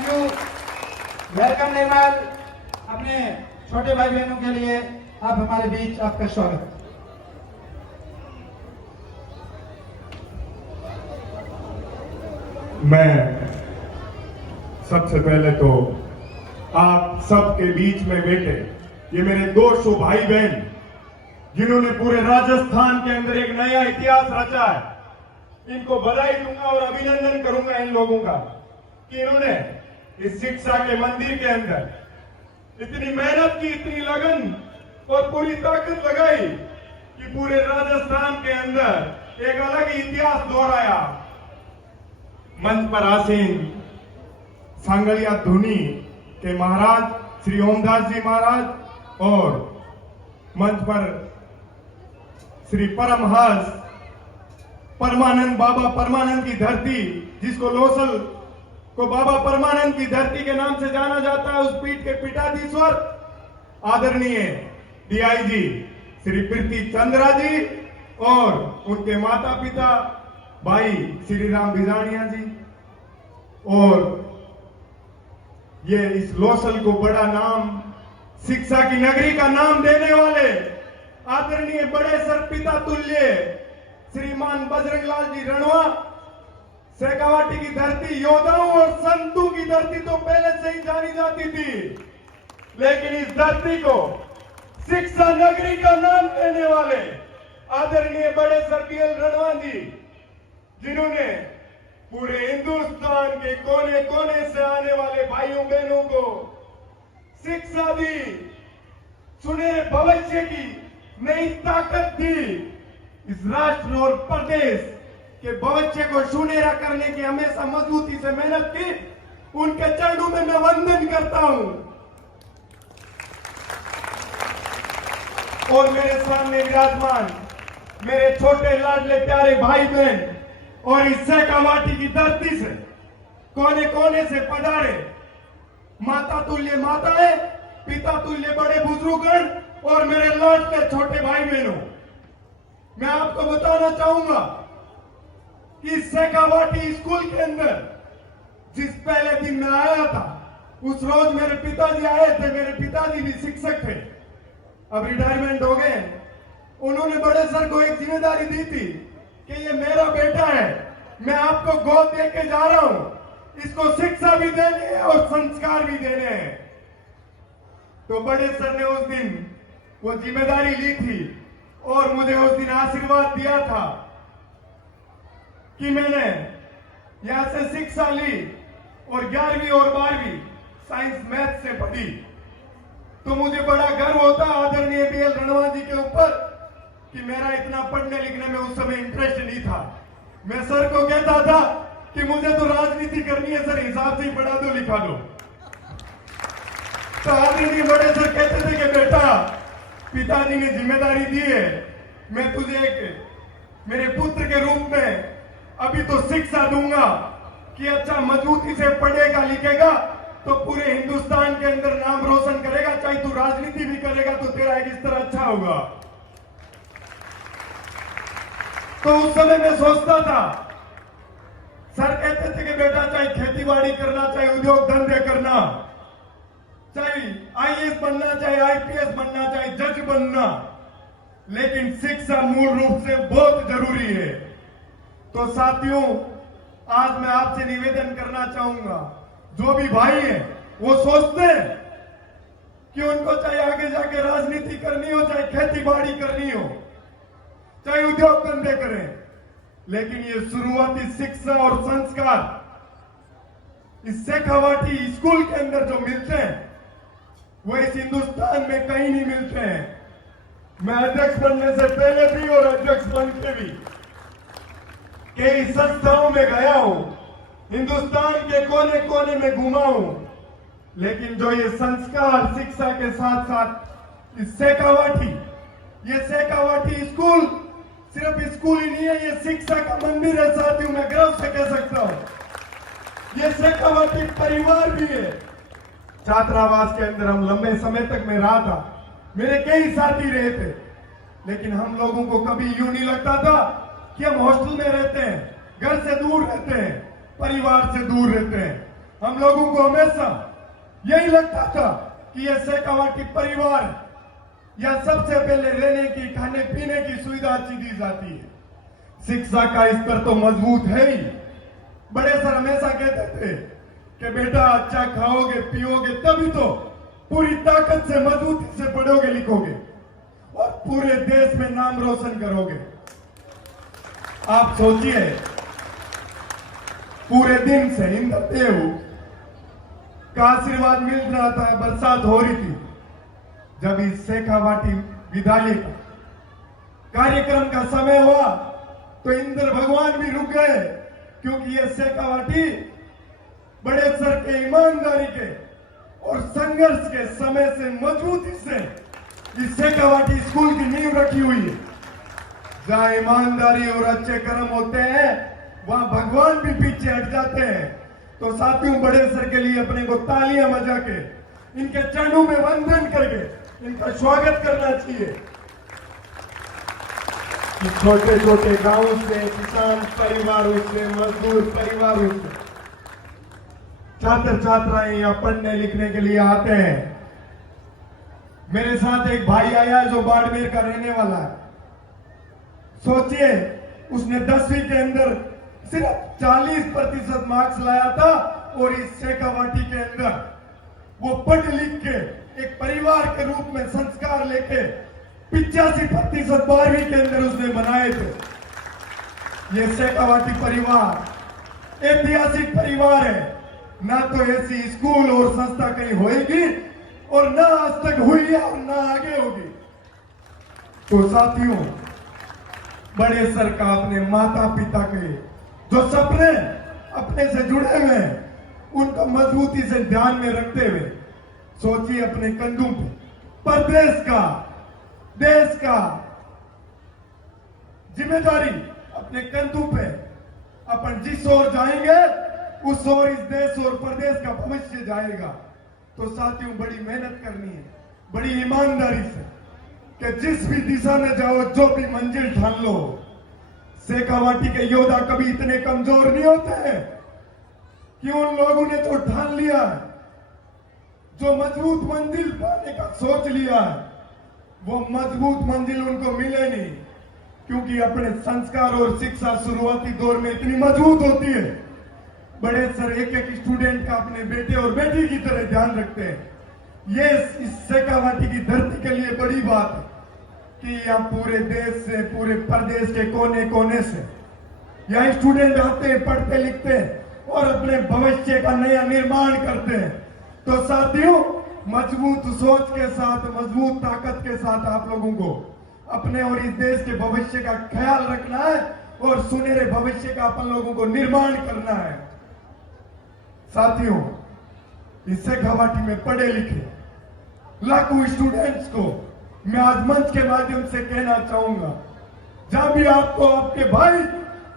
Thank you. Welcome निर्मल। अपने छोटे भाई बहनों के लिए आप हमारे बीच, आपका स्वागत। मैं सबसे पहले तो आप सबके बीच में बैठे ये मेरे 200 भाई बहन जिन्होंने पूरे राजस्थान के अंदर एक नया इतिहास रचा है, इनको बधाई दूंगा और अभिनंदन करूंगा इन लोगों का कि इन्होंने इस शिक्षा के मंदिर के अंदर इतनी मेहनत की, इतनी लगन और पूरी ताकत लगाई कि पूरे राजस्थान के अंदर एक अलग ही इतिहास दोहराया। मंच पर आसीन सांगलिया धुनी के महाराज श्री ओमदास जी महाराज और मंच पर श्री परमहंस परमानंद बाबा परमानंद की धरती, जिसको लोसल को बाबा परमानंद की धरती के नाम से जाना जाता है, उस पीठ के पीठाधीश्वर आदरणीय डीआईजी श्री प्रीति चंद्रा जी और उनके माता पिता भाई श्री राम भिजानिया जी, और ये इस लोसल को बड़ा नाम, शिक्षा की नगरी का नाम देने वाले आदरणीय बड़े सर पिता तुल्य श्रीमान बजरंग लाल जी रणवा, शेखावाटी की धरती योद्धाओं और संतों की धरती तो पहले से ही जानी जाती थी, लेकिन इस धरती को शिक्षा नगरी का नाम देने वाले आदरणीय बड़े सर बीएल रणवा जी, जिन्होंने पूरे हिंदुस्तान के कोने कोने से आने वाले भाइयों बहनों को शिक्षा दी, सुनहरे भविष्य की नई ताकत दी, इस राष्ट्र और प्रदेश के भविष्य को सुनहरा करने की हमेशा मजबूती से मेहनत की, उनके चरणों में मैं वंदन करता हूं। और मेरे सामने विराजमान मेरे छोटे लाडले प्यारे भाई बहन और इस शेखावाटी की धरती से कोने कोने से पधारे माता तुल्य माताएं, पिता तुल्य बड़े बुजुर्गगण और मेरे लाडले छोटे भाई बहनों, मैं आपको बताना चाहूंगा कि शेखावाटी स्कूल के अंदर जिस पहले दिन मैं आया था, उस रोज मेरे पिताजी आए थे। मेरे पिताजी भी शिक्षक थे, अब रिटायरमेंट हो गए। उन्होंने बड़े सर को एक जिम्मेदारी दी थी कि ये मेरा बेटा है, मैं आपको गोद दे के जा रहा हूं, इसको शिक्षा भी देनी है और संस्कार भी देने हैं। तो बड़े सर ने उस दिन वो जिम्मेदारी ली थी और मुझे उस दिन आशीर्वाद दिया था कि मैंने यहां से शिक्षा ली और 11वीं और 12वीं साइंस मैथ से पढ़ी। तो मुझे बड़ा गर्व होता आदरणीय बीएल रणवा जी के ऊपर कि मेरा इतना पढ़ने लिखने में उस समय इंटरेस्ट नहीं था। मैं सर को कहता था कि मुझे तो राजनीति करनी है सर, हिसाब से ही पढ़ा दो लिखा दो। तो आदरणीय बड़े सर कहते थे कि बेटा, पिताजी ने जिम्मेदारी दी है, मैं तुझे एक मेरे पुत्र के रूप में अभी तो शिक्षा दूंगा कि अच्छा मजबूती से पढ़ेगा लिखेगा तो पूरे हिंदुस्तान के अंदर नाम रोशन करेगा, चाहे तू राजनीति भी करेगा तो तेरा एक इस तरह अच्छा होगा। तो उस समय मैं सोचता था, सर कहते थे कि बेटा चाहे खेतीबाड़ी करना, चाहे उद्योग धंधे करना, चाहे आईएएस बनना, चाहे आईपीएस बनना, चाहे जज बनना, लेकिन शिक्षा मूल रूप से बहुत जरूरी है। तो साथियों, आज मैं आपसे निवेदन करना चाहूंगा, जो भी भाई हैं वो सोचते हैं कि उनको चाहे आगे जाके राजनीति करनी हो, चाहे खेतीबाड़ी करनी हो, चाहे उद्योग धंधे करें, लेकिन ये शुरुआती शिक्षा और संस्कार इस शेखावाटी स्कूल के अंदर जो मिलते हैं वो इस हिंदुस्तान में कहीं नहीं मिलते हैं। मैं अध्यक्ष बनने से पहले भी और अध्यक्ष बन के भी कई संस्थाओं में गया हूं, हिंदुस्तान के कोने कोने में घुमा हूं, लेकिन जो ये संस्कार शिक्षा के साथ साथ इस शेखावाटी स्कूल सिर्फ स्कूल ही नहीं है, ये शिक्षा का मंदिर है साथियों, मैं गर्व से कह सकता हूं। ये शेखावाटी परिवार भी है। छात्रावास के अंदर हम लंबे समय तक मैं रहा था, मेरे कई साथी रहे थे, लेकिन हम लोगों को कभी यूं नहीं लगता था कि हम हॉस्टल में रहते हैं, घर से दूर रहते हैं, परिवार से दूर रहते हैं। हम लोगों को हमेशा यही लगता था कि यह शेखावाटी परिवार या सबसे पहले रहने की, खाने पीने की सुविधा अच्छी दी जाती है, शिक्षा का स्तर तो मजबूत है ही। बड़े सर हमेशा कहते थे कि बेटा अच्छा खाओगे पियोगे तभी तो पूरी ताकत से मजबूती से पढ़ोगे लिखोगे और पूरे देश में नाम रोशन करोगे। आप सोचिए, पूरे दिन से इंद्रदेव का आशीर्वाद मिल रहा था, बरसात हो रही थी। जब इस शेखावाटी विद्यालय का कार्यक्रम का समय हुआ तो इंद्र भगवान भी रुक गए, क्योंकि ये शेखावाटी बड़े सर के ईमानदारी के और संघर्ष के समय से मजबूती से इस शेखावाटी स्कूल की नींव रखी हुई है। जहां ईमानदारी और अच्छे कर्म होते हैं वहां भगवान भी पीछे हट जाते हैं। तो साथियों, बड़े सर के लिए अपने को तालियां बजा के, इनके चरणों में वंदन करके इनका स्वागत करना चाहिए। कि छोटे छोटे गांव से, किसान परिवारों से, मजदूर परिवारों से छात्र छात्राएं यहाँ पढ़ने लिखने के लिए आते हैं। मेरे साथ एक भाई आया जो बाड़मेर का रहने वाला है। सोचिए, उसने 10वीं के अंदर सिर्फ 40% मार्क्स लाया था और इस शेखावाटी के अंदर वो पढ़ लिख के एक परिवार के रूप में संस्कार लेके 85% 12वीं के अंदर उसने बनाए थे। ये शेखावाटी परिवार ऐतिहासिक परिवार है। ना तो ऐसी स्कूल और संस्था कहीं होगी और ना आज तक हुई है और ना आगे होगी। तो साथियों, बड़े सर का अपने माता पिता के जो सपने अपने से जुड़े हुए हैं उनको मजबूती से ध्यान में रखते हुए सोचिए, अपने कंधों पे प्रदेश का, देश का जिम्मेदारी अपने कंधों पे, अपन जिस ओर जाएंगे उस ओर इस देश और प्रदेश का भविष्य जाएगा। तो साथियों, बड़ी मेहनत करनी है, बड़ी ईमानदारी से, कि जिस भी दिशा में जाओ, जो भी मंजिल ठान लो। शेखावाटी के योद्धा कभी इतने कमजोर नहीं होते हैं कि उन लोगों ने तो ठान लिया है, जो मजबूत मंजिल पाने का सोच लिया है, वो मजबूत मंजिल उनको मिले नहीं, क्योंकि अपने संस्कार और शिक्षा शुरुआती दौर में इतनी मजबूत होती है। बड़े सर एक एक स्टूडेंट का अपने बेटे और बेटी की तरह ध्यान रखते हैं। ये इस शेखावाटी की धरती के लिए बड़ी बात है कि यहाँ पूरे देश से, पूरे प्रदेश के कोने कोने से यहाँ स्टूडेंट आते हैं, पढ़ते लिखते हैं और अपने भविष्य का नया निर्माण करते हैं। तो साथियों, मजबूत सोच के साथ, मजबूत ताकत के साथ आप लोगों को अपने और इस देश के भविष्य का ख्याल रखना है और सुनहरे भविष्य का अपन लोगों को निर्माण करना है। साथियों, इस शेखावाटी में पढ़े लिखे लाखों स्टूडेंट्स को मैं आज मंच के माध्यम से कहना चाहूंगा, जहां भी आपको आपके भाई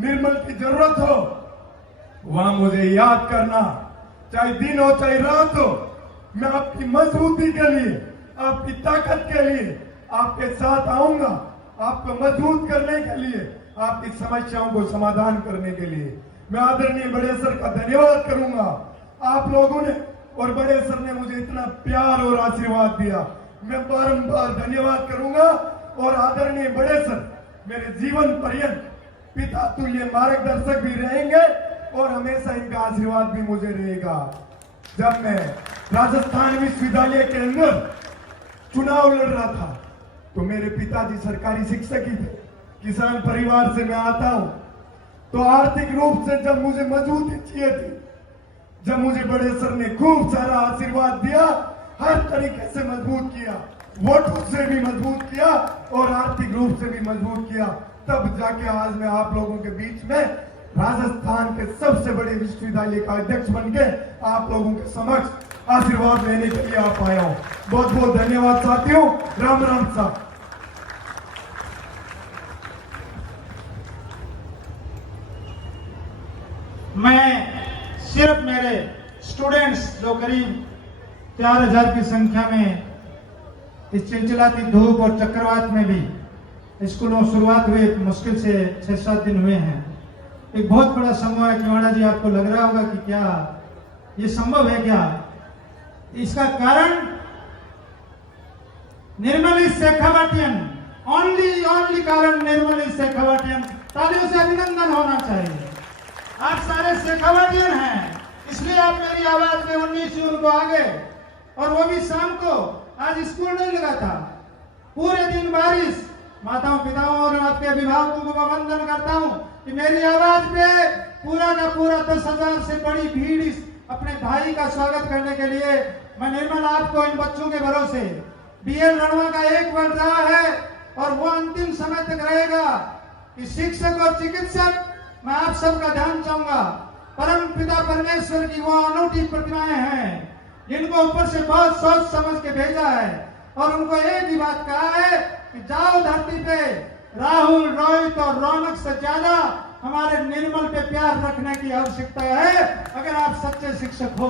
निर्मल की जरूरत हो वहां मुझे याद करना, चाहे दिन हो चाहे रात हो। मैं आपकी मजबूती के लिए, आपकी ताकत के लिए आपके साथ आऊंगा, आपको मजबूत करने के लिए, आपकी समस्याओं को समाधान करने के लिए। मैं आदरणीय बड़े सर का धन्यवाद करूंगा। आप लोगों ने और बड़े सर ने मुझे इतना प्यार और आशीर्वाद दिया, मैं बारंबार धन्यवाद करूंगा। और आदरणीय बड़े सर मेरे जीवन पर्यंत पिता तुल्य मार्गदर्शक भी रहेंगे और हमेशा इनका आशीर्वाद भी मुझे रहेगा। जब मैं राजस्थान विश्वविद्यालय के अंदर चुनाव लड़ रहा था तो मेरे पिताजी सरकारी शिक्षक ही थे, किसान परिवार से मैं आता हूं। तो आर्थिक रूप से जब मुझे मजबूती चाहिए थी, जब मुझे बड़े सर ने खूब सारा आशीर्वाद दिया, हर तरीके से मजबूत किया, वोटों से भी मजबूत किया और आर्थिक रूप से भी मजबूत किया, तब जाके आज मैं आप लोगों के बीच में राजस्थान के सबसे बड़े विश्वविद्यालय का अध्यक्ष बन के आप लोगों के समक्ष आशीर्वाद लेने के लिए आप आया हूं। बहुत बहुत धन्यवाद साथियों। राम राम साहब। मैं सिर्फ मेरे स्टूडेंट्स जो करीब 4000 की संख्या में इस चिलचिलाती धूप और चक्रवात में भी स्कूलों शुरुआत हुई, मुश्किल से 6-7 दिन हुए हैं। एक बहुत बड़ा समूह है। किवाड़ा जी, आपको लग रहा होगा कि क्या ये संभव है क्या? इसका कारण निर्मली शेखावटियन, ओनली कारण निर्मली शेखावटियन। तालियों से अभिनंदन होना चाहिए। आप सारे शेखावटियन हैं, इसलिए आप मेरी आवाज में 19 जून को आ गए, और वो भी शाम को। आज स्कूल नहीं लगा था, पूरे दिन बारिश। माताओं पिताओं और आपके अभिभावकों को वंदन करता हूं कि मेरी आवाज पे पूरा का पूरा 10,000 से बड़ी भीड़ इस अपने भाई का स्वागत करने के लिए। मैं निर्मल आपको इन बच्चों के भरोसे, BL रणवा का 1 वर्ष रहा है और वो अंतिम समय तक रहेगा कि शिक्षक और चिकित्सक, मैं आप सबका ध्यान चाहूंगा। परम पिता परमेश्वर की वो अनूठी प्रतिमाएं हैं जिनको ऊपर से बहुत सोच समझ के भेजा है, और उनको एक ही बात कहा है कि जाओ धरती पे राहुल, रोहित और रौनक से ज्यादा हमारे निर्मल पे प्यार रखने की आवश्यकता है, अगर आप सच्चे शिक्षक हो।